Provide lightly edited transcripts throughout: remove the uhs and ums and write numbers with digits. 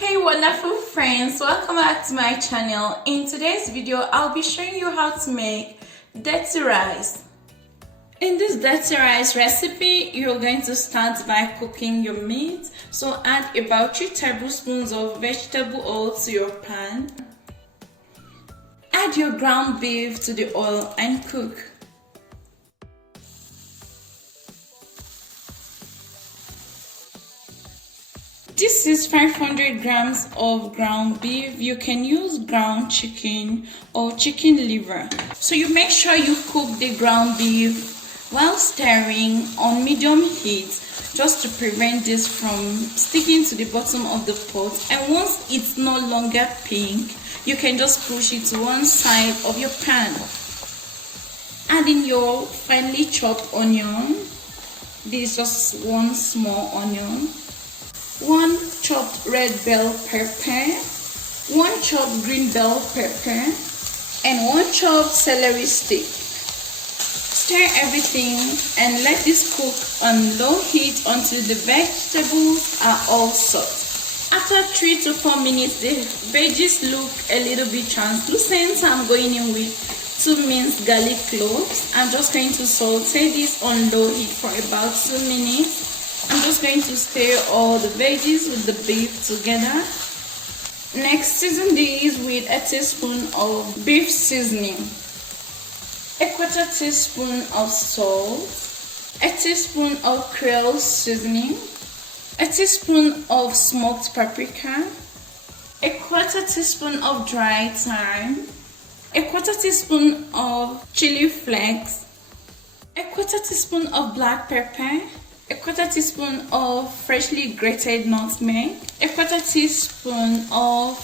Hey wonderful friends, welcome back to my channel. In today's video I'll be showing you how to make dirty rice. In this dirty rice recipe, you're going to start by cooking your meat. So add about 3 tablespoons of vegetable oil to your pan. Add your ground beef to the oil and cook. This is 500 grams of ground beef. You can use ground chicken or chicken liver. So you make sure you cook the ground beef while stirring on medium heat, just to prevent this from sticking to the bottom of the pot. And once it's no longer pink, you can just push it to one side of your pan. Add in your finely chopped onion. This is just one small onion. 1 chopped red bell pepper, 1 chopped green bell pepper, and 1 chopped celery stick. Stir everything and let this cook on low heat until the vegetables are all soft. After 3 to 4 minutes, the veggies look a little bit translucent, so I'm going in with 2 minced garlic cloves. I'm just going to saute this on low heat for about 2 minutes. I'm just going to stir all the veggies with the beef together. Next, season these with a teaspoon of beef seasoning, a 1/4 teaspoon of salt, a teaspoon of Creole seasoning, a teaspoon of smoked paprika, a 1/4 teaspoon of dry thyme, a 1/4 teaspoon of chili flakes, a 1/4 teaspoon of black pepper, a 1/4 teaspoon of freshly grated nutmeg, a 1/4 teaspoon of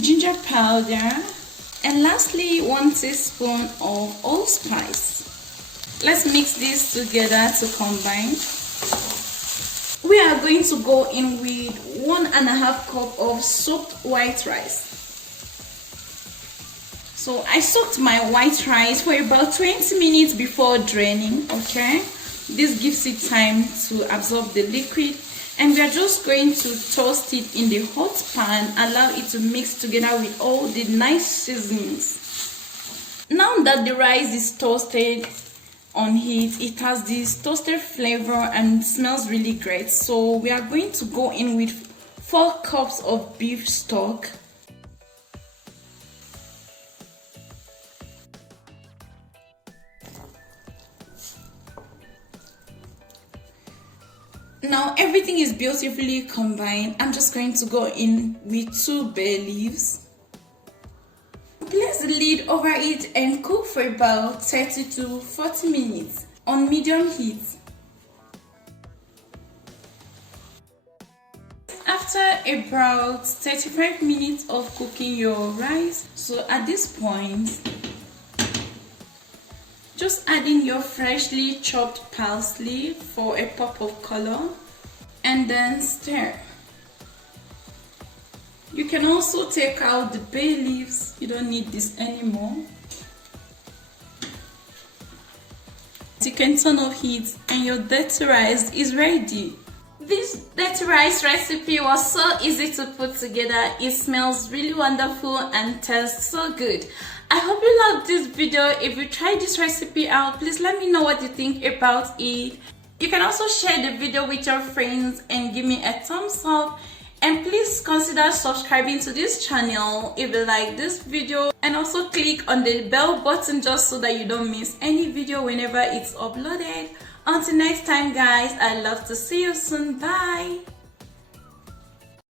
ginger powder, and lastly 1 teaspoon of allspice. Let's mix this together to combine. We are going to go in with 1½ cup of soaked white rice. So I soaked my white rice for about 20 minutes before draining, okay? This gives it time to absorb the liquid, and we are just going to toast it in the hot pan, allow it to mix together with all the nice seasonings. Now that the rice is toasted on heat, it has this toasted flavor and smells really great. So we are going to go in with 4 cups of beef stock. Now everything is beautifully combined. I'm just going to go in with 2 bay leaves. Place the lid over it and cook for about 30 to 40 minutes on medium heat. After about 35 minutes of cooking your rice, so at this point, just add in your freshly chopped parsley for a pop of color and then stir. You can also take out the bay leaves, you don't need this anymore. You can turn off heat and your dirty rice is ready. This dirty rice recipe was so easy to put together. It smells really wonderful and tastes so good. I hope you loved this video. If you tried this recipe out, please let me know what you think about it. You can also share the video with your friends and give me a thumbs up. And please consider subscribing to this channel if you like this video. And also click on the bell button just so that you don't miss any video whenever it's uploaded. Until next time guys, I'd love to see you soon. Bye!